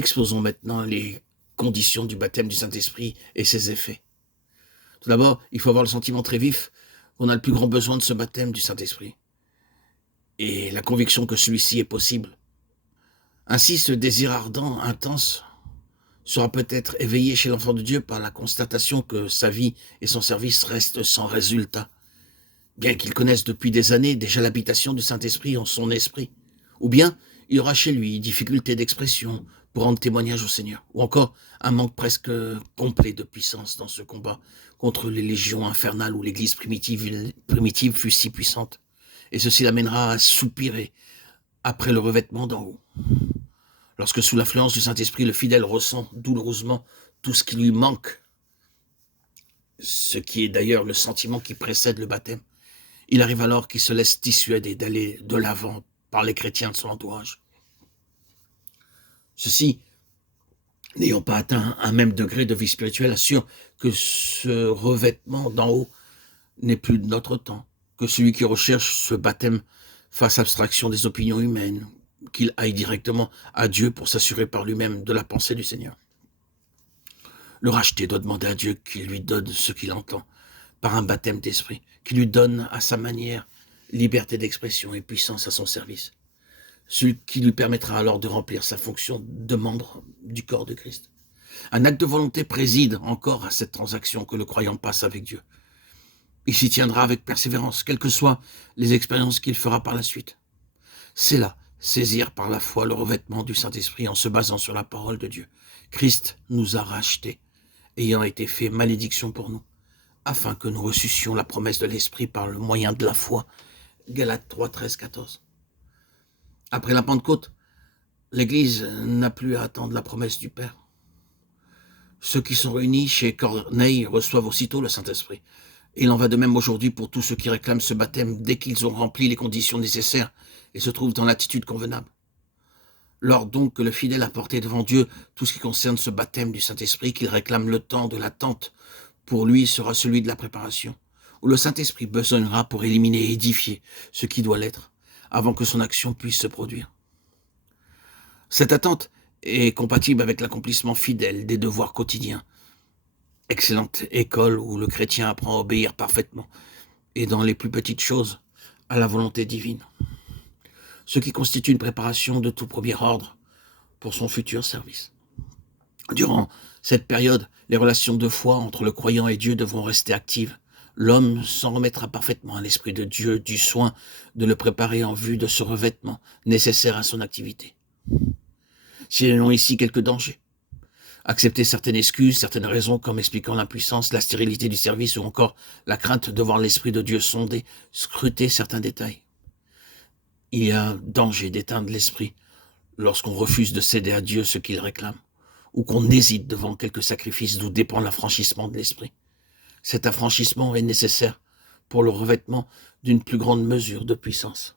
Exposons maintenant les conditions du baptême du Saint-Esprit et ses effets. Tout d'abord, il faut avoir le sentiment très vif qu'on a le plus grand besoin de ce baptême du Saint-Esprit et la conviction que celui-ci est possible. Ainsi, ce désir ardent, intense, sera peut-être éveillé chez l'enfant de Dieu par la constatation que sa vie et son service restent sans résultat, bien qu'il connaisse depuis des années déjà l'habitation du Saint-Esprit en son esprit. Ou bien, il y aura chez lui difficulté d'expression pour rendre témoignage au Seigneur, ou encore un manque presque complet de puissance dans ce combat contre les légions infernales où l'Église primitive fut si puissante. Et ceci l'amènera à soupirer après le revêtement d'en haut. Lorsque sous l'influence du Saint-Esprit, le fidèle ressent douloureusement tout ce qui lui manque, ce qui est d'ailleurs le sentiment qui précède le baptême, il arrive alors qu'il se laisse dissuader d'aller de l'avant par les chrétiens de son entourage. Ceux-ci, n'ayant pas atteint un même degré de vie spirituelle, assurent que ce revêtement d'en haut n'est plus de notre temps, que celui qui recherche ce baptême fasse abstraction des opinions humaines, qu'il aille directement à Dieu pour s'assurer par lui-même de la pensée du Seigneur. Le racheté doit demander à Dieu qu'il lui donne ce qu'il entend par un baptême d'esprit, qui lui donne à sa manière liberté d'expression et puissance à son service, ce qui lui permettra alors de remplir sa fonction de membre du corps de Christ. Un acte de volonté préside encore à cette transaction que le croyant passe avec Dieu. Il s'y tiendra avec persévérance, quelles que soient les expériences qu'il fera par la suite. C'est là saisir par la foi le revêtement du Saint-Esprit en se basant sur la parole de Dieu. Christ nous a rachetés, ayant été fait malédiction pour nous, afin que nous reçussions la promesse de l'Esprit par le moyen de la foi. Galates 3, 13, 14. Après la Pentecôte, l'Église n'a plus à attendre la promesse du Père. Ceux qui sont réunis chez Corneille reçoivent aussitôt le Saint-Esprit. Il en va de même aujourd'hui pour tous ceux qui réclament ce baptême dès qu'ils ont rempli les conditions nécessaires et se trouvent dans l'attitude convenable. Lors donc que le fidèle a porté devant Dieu tout ce qui concerne ce baptême du Saint-Esprit, qu'il réclame le temps de l'attente, pour lui sera celui de la préparation, où le Saint-Esprit besognera pour éliminer et édifier ce qui doit l'être, avant que son action puisse se produire. Cette attente est compatible avec l'accomplissement fidèle des devoirs quotidiens. Excellente école où le chrétien apprend à obéir parfaitement, et dans les plus petites choses, à la volonté divine. Ce qui constitue une préparation de tout premier ordre pour son futur service. Durant cette période, les relations de foi entre le croyant et Dieu devront rester actives. L'homme s'en remettra parfaitement à l'Esprit de Dieu du soin de le préparer en vue de ce revêtement nécessaire à son activité. Signalons ici quelques dangers. Accepter certaines excuses, certaines raisons comme expliquant l'impuissance, la stérilité du service ou encore la crainte de voir l'Esprit de Dieu sonder, scruter certains détails. Il y a danger d'éteindre l'Esprit lorsqu'on refuse de céder à Dieu ce qu'il réclame, ou qu'on hésite devant quelque sacrifice d'où dépend l'affranchissement de l'Esprit. Cet affranchissement est nécessaire pour le revêtement d'une plus grande mesure de puissance.